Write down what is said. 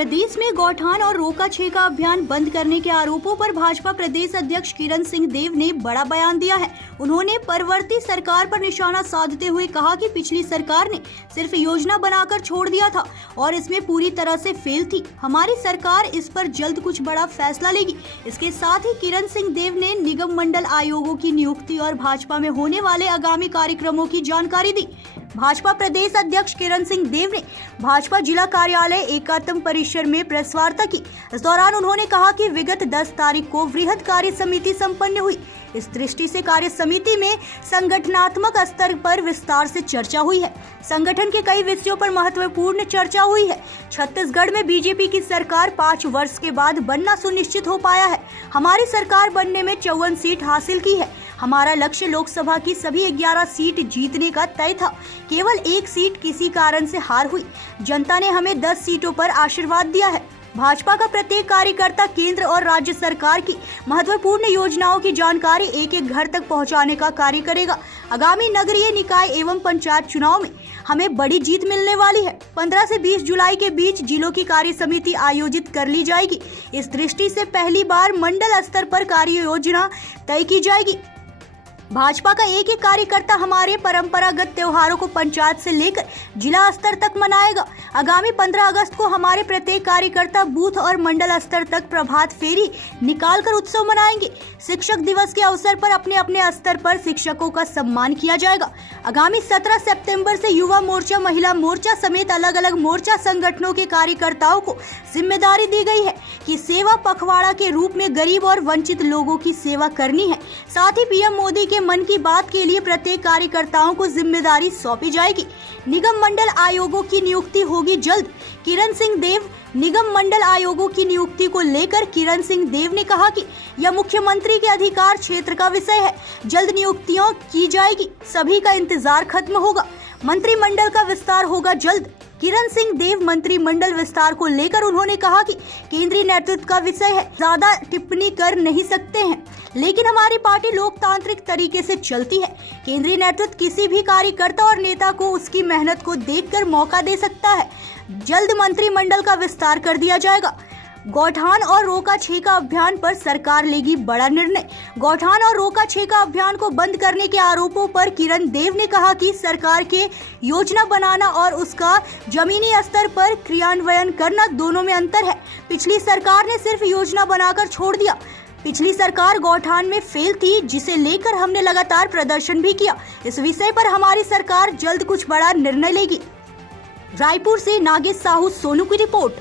प्रदेश में गौठान और रोका छेका अभियान बंद करने के आरोपों पर भाजपा प्रदेश अध्यक्ष किरण सिंह देव ने बड़ा बयान दिया है। उन्होंने परवर्ती सरकार पर निशाना साधते हुए कहा कि पिछली सरकार ने सिर्फ योजना बनाकर छोड़ दिया था और इसमें पूरी तरह से फेल थी। हमारी सरकार इस पर जल्द कुछ बड़ा फैसला लेगी। इसके साथ ही किरण सिंह देव ने निगम मंडल आयोगों की नियुक्ति और भाजपा में होने वाले आगामी कार्यक्रमों की जानकारी दी। भाजपा प्रदेश अध्यक्ष किरण सिंह देव ने भाजपा जिला कार्यालय एकात्म परिसर में प्रेस वार्ता की। इस दौरान उन्होंने कहा कि विगत 10 तारीख को वृहद कार्य समिति संपन्न हुई। इस दृष्टि से कार्य समिति में संगठनात्मक स्तर पर विस्तार से चर्चा हुई है। संगठन के कई विषयों पर महत्वपूर्ण चर्चा हुई है। छत्तीसगढ़ में बीजेपी की सरकार 5 वर्ष के बाद बनना सुनिश्चित हो पाया है। हमारी सरकार बनने में 54 सीट हासिल की है। हमारा लक्ष्य लोकसभा की सभी 11 सीट जीतने का तय था। केवल 1 सीट किसी कारण से हार हुई। जनता ने हमें 10 सीटों पर आशीर्वाद दिया है। भाजपा का प्रत्येक कार्यकर्ता केंद्र और राज्य सरकार की महत्वपूर्ण योजनाओं की जानकारी एक-एक घर तक पहुंचाने का कार्य करेगा। आगामी नगरीय निकाय एवं पंचायत चुनाव में हमें बड़ी जीत मिलने वाली है। 15 से 20 जुलाई के बीच जिलों की कार्य समिति आयोजित कर ली जाएगी। इस दृष्टि से पहली बार मंडल स्तर पर कार्य योजना तय की जाएगी। भाजपा का एक एक कार्यकर्ता हमारे परंपरागत त्योहारों को पंचायत से लेकर जिला स्तर तक मनाएगा। आगामी 15 अगस्त को हमारे प्रत्येक कार्यकर्ता बूथ और मंडल स्तर तक प्रभात फेरी निकालकर उत्सव मनाएंगे। शिक्षक दिवस के अवसर पर अपने अपने स्तर पर शिक्षकों का सम्मान किया जाएगा। आगामी 17 सितंबर से युवा मोर्चा, महिला मोर्चा समेत अलग अलग मोर्चा संगठनों के कार्यकर्ताओं को जिम्मेदारी दी गई है कि सेवा पखवाड़ा के रूप में गरीब और वंचित लोगों की सेवा करनी है। साथ ही पीएम मोदी के मन की बात के लिए प्रत्येक कार्यकर्ताओं को जिम्मेदारी सौंपी जाएगी। निगम मंडल आयोगों की नियुक्ति होगी जल्द। किरण सिंह देव। निगम मंडल आयोगों की नियुक्ति को लेकर किरण सिंह देव ने कहा कि यह मुख्यमंत्री के अधिकार क्षेत्र का विषय है। जल्द नियुक्तियां की जाएगी। सभी का इंतजार खत्म होगा। मंत्रिमंडल का विस्तार होगा जल्द। किरण सिंह देव मंत्रिमंडल विस्तार को लेकर उन्होंने कहा कि केंद्रीय नेतृत्व का विषय है, ज्यादा टिप्पणी कर नहीं सकते हैं, लेकिन हमारी पार्टी लोकतांत्रिक तरीके से चलती है। केंद्रीय नेतृत्व किसी भी कार्यकर्ता और नेता को उसकी मेहनत को देखकर मौका दे सकता है। जल्द मंत्रिमंडल का विस्तार कर दिया जाएगा। गौठान और रोका छेका अभियान पर सरकार लेगी बड़ा निर्णय। गौठान और रोका छेका अभियान को बंद करने के आरोपों पर किरण देव ने कहा कि सरकार के योजना बनाना और उसका जमीनी स्तर पर क्रियान्वयन करना दोनों में अंतर है। पिछली सरकार ने सिर्फ योजना बनाकर छोड़ दिया। पिछली सरकार गौठान में फेल थी, जिसे लेकर हमने लगातार प्रदर्शन भी किया। इस विषय पर हमारी सरकार जल्द कुछ बड़ा निर्णय लेगी। रायपुर से नागेश साहू, सोनू की रिपोर्ट।